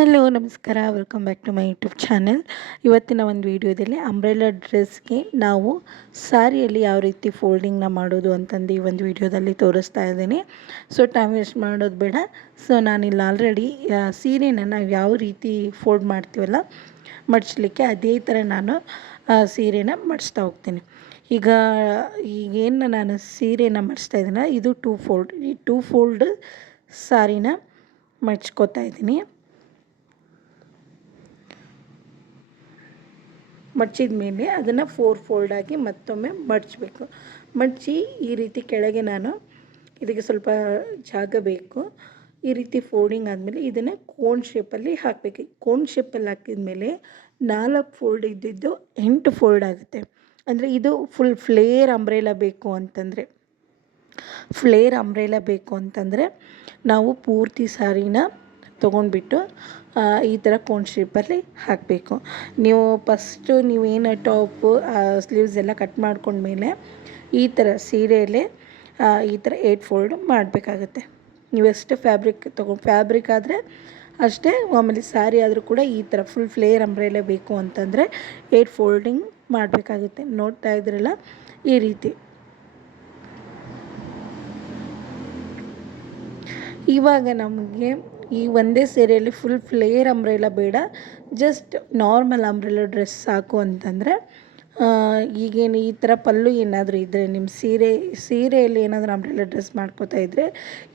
Hello ನಮಸ್ಕಾರ, welcome back to my YouTube channel. ಇವತ್ತಿನ ಒಂದು ವಿಡಿಯೋದಲ್ಲಿ ಅಂಬ್ರೆಲಾ ಡ್ರೆಸ್ಗೆ ನಾವು ಸಾರಿಯಲ್ಲಿ ಯಾವ ರೀತಿ ಫೋಲ್ಡಿಂಗ್ನ ಮಾಡೋದು ಅಂತಂದು ಈ ಒಂದು ವಿಡಿಯೋದಲ್ಲಿ ತೋರಿಸ್ತಾ ಇದ್ದೀನಿ. ಸೊ ಟೈಮ್ ವೇಸ್ಟ್ ಮಾಡೋದು ಬೇಡ. ಸೊ ನಾನಿಲ್ಲಿ ಆಲ್ರೆಡಿ ಸೀರೆನ ನಾವು ಯಾವ ರೀತಿ ಫೋಲ್ಡ್ ಮಾಡ್ತೀವಲ್ಲ ಮಡಚಲಿಕ್ಕೆ, ಅದೇ ಥರ ನಾನು ಸೀರೆನ ಮಡಿಸ್ತಾ ಹೋಗ್ತೀನಿ. ಈಗೇನು ನಾನು ಸೀರೆನ ಮಡಿಸ್ತಾ ಇದ್ದೀನ, ಇದು 2 ಫೋಲ್ಡ್. ಈ 2 ಫೋಲ್ಡ್ ಸಾರಿನ ಮಡ್ಚ್ಕೋತಾ ಇದ್ದೀನಿ. ಮಡ್ಚಿದ ಮೇಲೆ ಅದನ್ನು 4 ಫೋಲ್ಡಾಗಿ ಮತ್ತೊಮ್ಮೆ ಮಡಚಬೇಕು. ಮಡಚಿ ಈ ರೀತಿ ಕೆಳಗೆ ನಾನು ಇದಕ್ಕೆ ಸ್ವಲ್ಪ ಜಾಗ ಬೇಕು. ಈ ರೀತಿ ಫೋಲ್ಡಿಂಗ್ ಆದಮೇಲೆ ಇದನ್ನು ಕೋನ್ ಶೇಪಲ್ಲಿ ಹಾಕಬೇಕು. ಕೋನ್ ಶೇಪಲ್ಲಿ ಹಾಕಿದ ಮೇಲೆ 4 ಫೋಲ್ಡ್ ಇದ್ದಿದ್ದು 8 ಫೋಲ್ಡ್ ಆಗುತ್ತೆ. ಅಂದರೆ ಇದು ಫುಲ್ ಫ್ಲೇರ್ ಅಂಬ್ರೆಲಾ ಬೇಕು ಅಂತಂದರೆ ನಾವು ಪೂರ್ತಿ ಸಾರಿನ ತೊಗೊಂಡ್ಬಿಟ್ಟು ಈ ಥರ ಕೋನ್ ಶೇಪಲ್ಲಿ ಹಾಕಬೇಕು. ನೀವು ಫಸ್ಟು ನೀವೇನು ಟಾಪು ಸ್ಲೀವ್ಸ್ ಎಲ್ಲ ಕಟ್ ಮಾಡ್ಕೊಂಡ್ಮೇಲೆ ಈ ಥರ ಸೀರೆಯಲ್ಲಿ ಈ ಥರ 8 ಫೋಲ್ಡ್ ಮಾಡಬೇಕಾಗತ್ತೆ. ನೀವೆಷ್ಟು ಫ್ಯಾಬ್ರಿಕ್ ಆದರೆ ಅಷ್ಟೇ. ಆಮೇಲೆ ಸ್ಯಾರಿ ಆದರೂ ಕೂಡ ಈ ಥರ ಫುಲ್ ಫ್ಲೇರ್ ಅಂಬ್ರೆಲಾ ಬೇಕು ಅಂತಂದರೆ 8 ಫೋಲ್ಡಿಂಗ್ ಮಾಡಬೇಕಾಗುತ್ತೆ. ನೋಡ್ತಾ ಇದ್ರಲ್ಲ ಈ ರೀತಿ. ಇವಾಗ ನಮಗೆ ಈ ಒಂದೇ ಸೀರೆಯಲ್ಲಿ ಫುಲ್ ಫ್ಲೇರ್ ಅಂಬ್ರೆಲಾ ಬೇಡ, ಜಸ್ಟ್ ನಾರ್ಮಲ್ ಅಂಬ್ರೆಲಾ ಡ್ರೆಸ್ ಸಾಕು ಅಂತಂದರೆ, ಈಗೇನು ಈ ಥರ ಪಲ್ಲು ಏನಾದರೂ ಇದ್ದರೆ, ನಿಮ್ಮ ಸೀರೆಯಲ್ಲಿ ಏನಾದರೂ ಅಂಬ್ರೆಲಾ ಡ್ರೆಸ್ ಮಾಡ್ಕೋತಾ ಇದ್ದರೆ,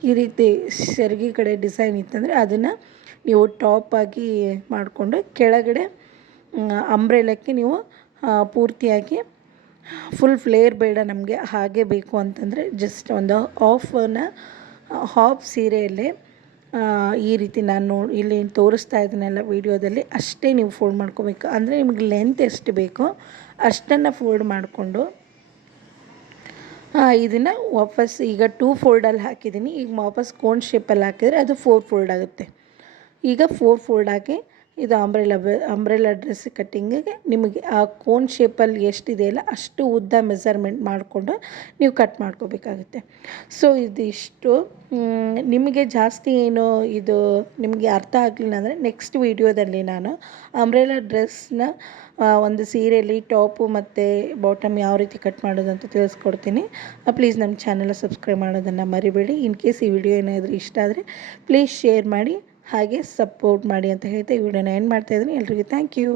ಈ ರೀತಿ ಸೆರಗಿ ಕಡೆ ಡಿಸೈನ್ ಇತ್ತಂದರೆ ಅದನ್ನು ನೀವು ಟಾಪಾಗಿ ಮಾಡಿಕೊಂಡು ಕೆಳಗಡೆ ಅಂಬ್ರೆಲಕ್ಕೆ ನೀವು ಪೂರ್ತಿಯಾಗಿ ಫುಲ್ ಫ್ಲೇರ್ ಬೇಡ ನಮಗೆ, ಹಾಗೆ ಬೇಕು ಅಂತಂದರೆ ಜಸ್ಟ್ ಒಂದು ಹಾಫ್ ಸೀರೆಯಲ್ಲಿ ಈ ರೀತಿ ನಾನು ಇಲ್ಲಿ ತೋರಿಸ್ತಾ ಇದ್ದೀನಲ್ಲ ವಿಡಿಯೋದಲ್ಲಿ ಅಷ್ಟೇ ನೀವು ಫೋಲ್ಡ್ ಮಾಡ್ಕೋಬೇಕು. ಅಂದರೆ ನಿಮಗೆ ಲೆಂತ್ ಎಷ್ಟು ಬೇಕೋ ಅಷ್ಟನ್ನು ಫೋಲ್ಡ್ ಮಾಡಿಕೊಂಡು ಇದನ್ನು ವಾಪಸ್ ಈಗ 2 ಫೋಲ್ಡಲ್ಲಿ ಹಾಕಿದ್ದೀನಿ. ಈಗ ವಾಪಸ್ ಕೋನ್ ಶೇಪಲ್ಲಿ ಹಾಕಿದರೆ ಅದು 4 ಫೋಲ್ಡ್ ಆಗುತ್ತೆ. ಈಗ 4 ಫೋಲ್ಡ್ ಹಾಕಿ ಇದು ಅಂಬ್ರೆಲಾ ಡ್ರೆಸ್ ಕಟ್ಟಿಂಗಿಗೆ ನಿಮಗೆ ಆ ಕೋನ್ ಶೇಪಲ್ಲಿ ಎಷ್ಟಿದೆಯಲ್ಲ ಅಷ್ಟು ಉದ್ದ ಮೆಸರ್ಮೆಂಟ್ ಮಾಡಿಕೊಂಡು ನೀವು ಕಟ್ ಮಾಡ್ಕೋಬೇಕಾಗುತ್ತೆ. ಸೊ ಇದಿಷ್ಟು ನಿಮಗೆ ಜಾಸ್ತಿ ಏನು ಇದು ನಿಮಗೆ ಅರ್ಥ ಆಗಲಿಲ್ಲ ಅಂದರೆ ನೆಕ್ಸ್ಟ್ ವೀಡಿಯೋದಲ್ಲಿ ನಾನು ಅಂಬ್ರೆಲಾ ಡ್ರೆಸ್ನ ಒಂದು ಸೀರೆಯಲ್ಲಿ ಟಾಪು ಮತ್ತು ಬಾಟಮ್ ಯಾವ ರೀತಿ ಕಟ್ ಮಾಡೋದು ಅಂತ ತಿಳಿಸ್ಕೊಡ್ತೀನಿ. ಪ್ಲೀಸ್ ನಮ್ಮ ಚಾನಲ್ ಸಬ್ಸ್ಕ್ರೈಬ್ ಮಾಡೋದನ್ನು ಮರಿಬೇಡಿ. ಇನ್ ಕೇಸ್ ಈ ವಿಡಿಯೋ ಏನಾದರೂ ಇಷ್ಟ ಆದರೆ ಪ್ಲೀಸ್ ಶೇರ್ ಮಾಡಿ, ಹಾಗೆ ಸಪೋರ್ಟ್ ಮಾಡಿ ಅಂತ ಹೇಳ್ತಾ ಈ ವಿಡಿಯೋನ ಎಂಡ್ ಮಾಡ್ತಾಯಿದ್ದೀನಿ. ಎಲ್ರಿಗೂ ಥ್ಯಾಂಕ್ ಯು.